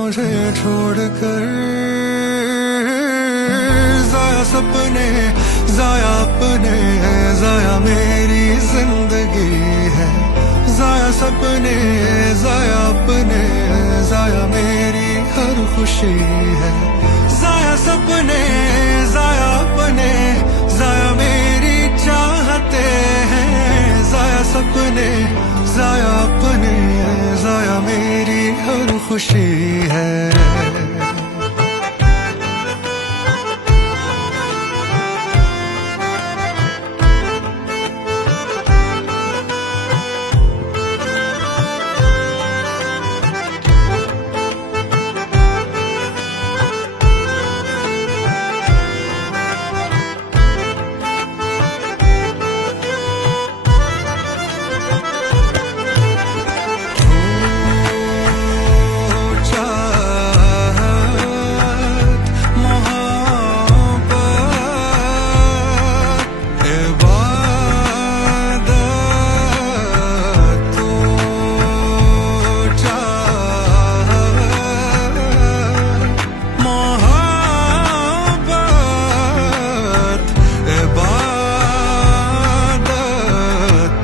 मुझे छोड़कर, जाया सपने, जाया अपने, जाया मेरी जिंदगी है। जाया सपने, जाया अपने, जाया मेरी हर खुशी है। जाया सपने, जाया अपने, जाया मेरी चाहते हैं। जाया सपने, जाया अपने, जाया मेरी हर खुशी है।